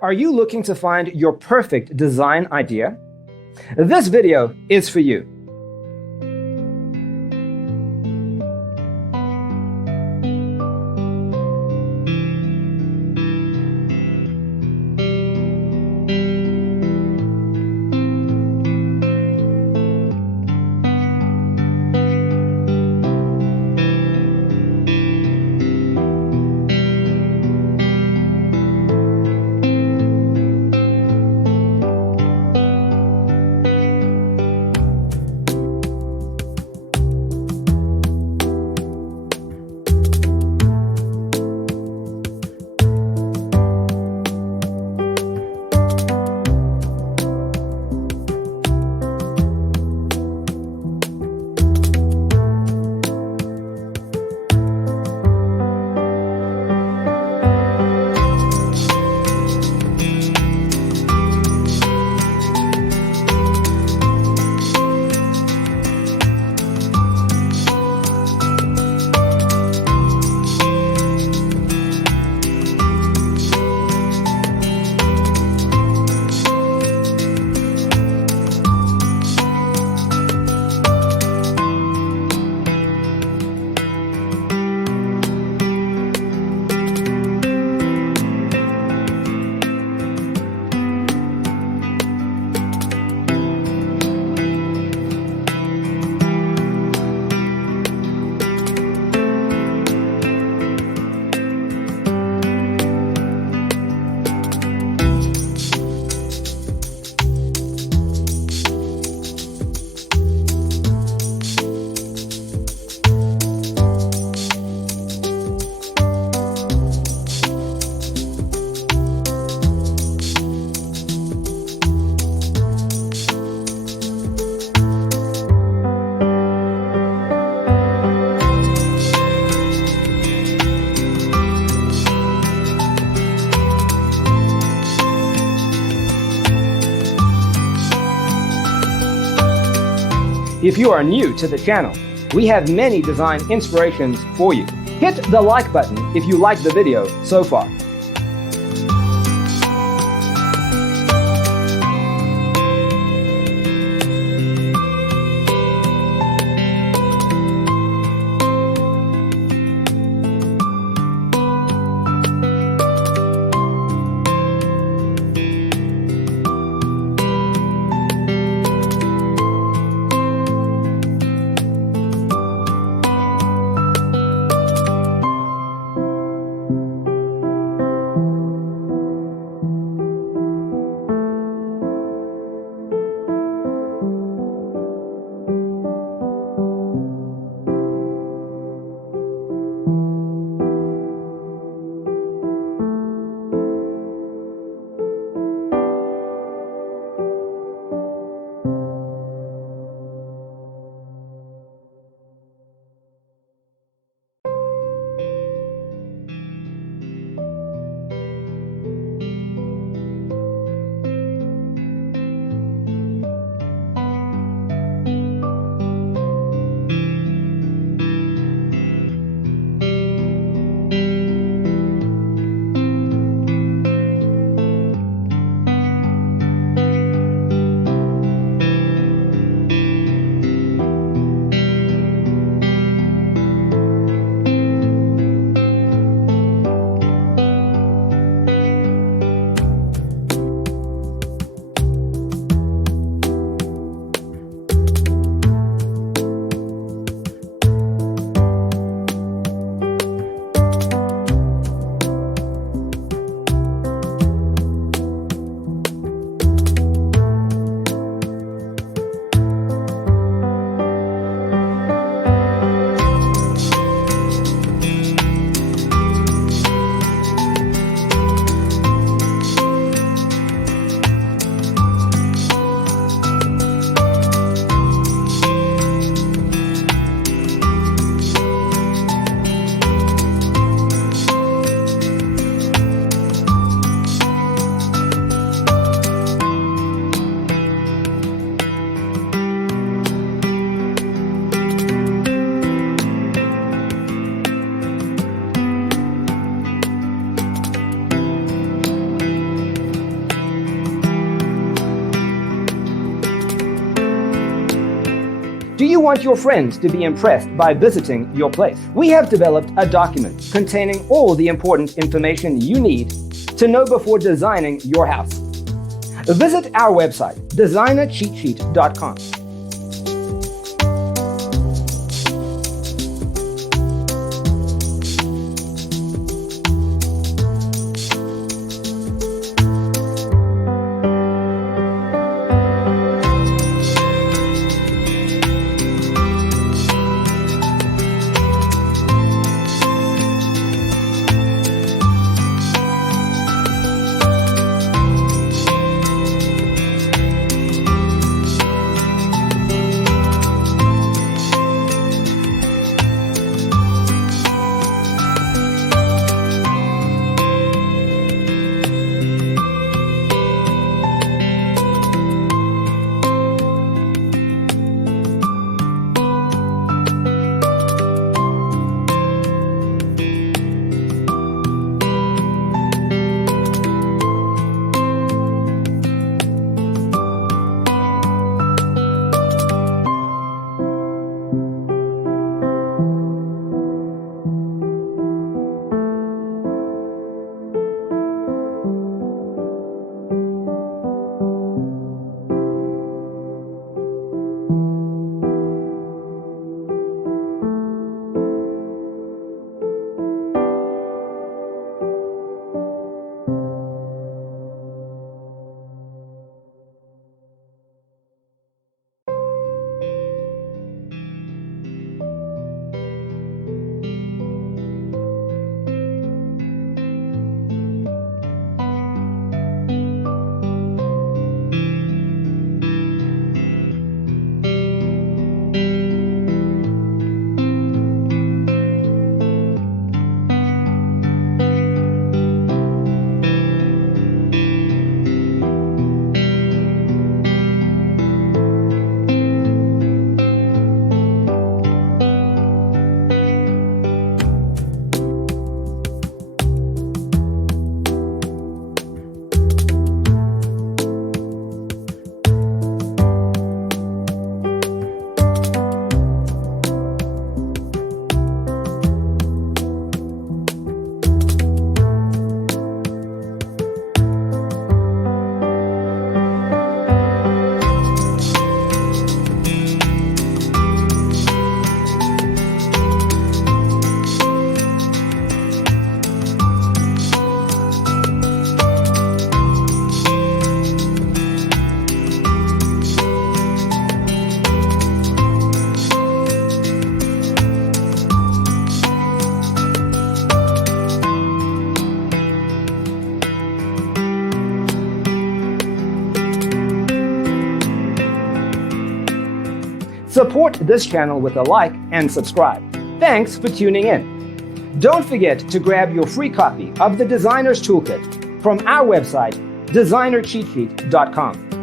Are you looking to find your perfect design idea? This video is for you. If you are new to the channel, we have many design inspirations for you. Hit the like button if you like the video so far. you want your friends to be impressed by visiting your place? We have developed a document containing all the important information you need to know before designing your house. Visit our website, designercheatsheet.com. Support this channel with a like and subscribe. Thanks for tuning in. Don't forget to grab your free copy of the Designer's Toolkit from our website, designercheatsheet.com.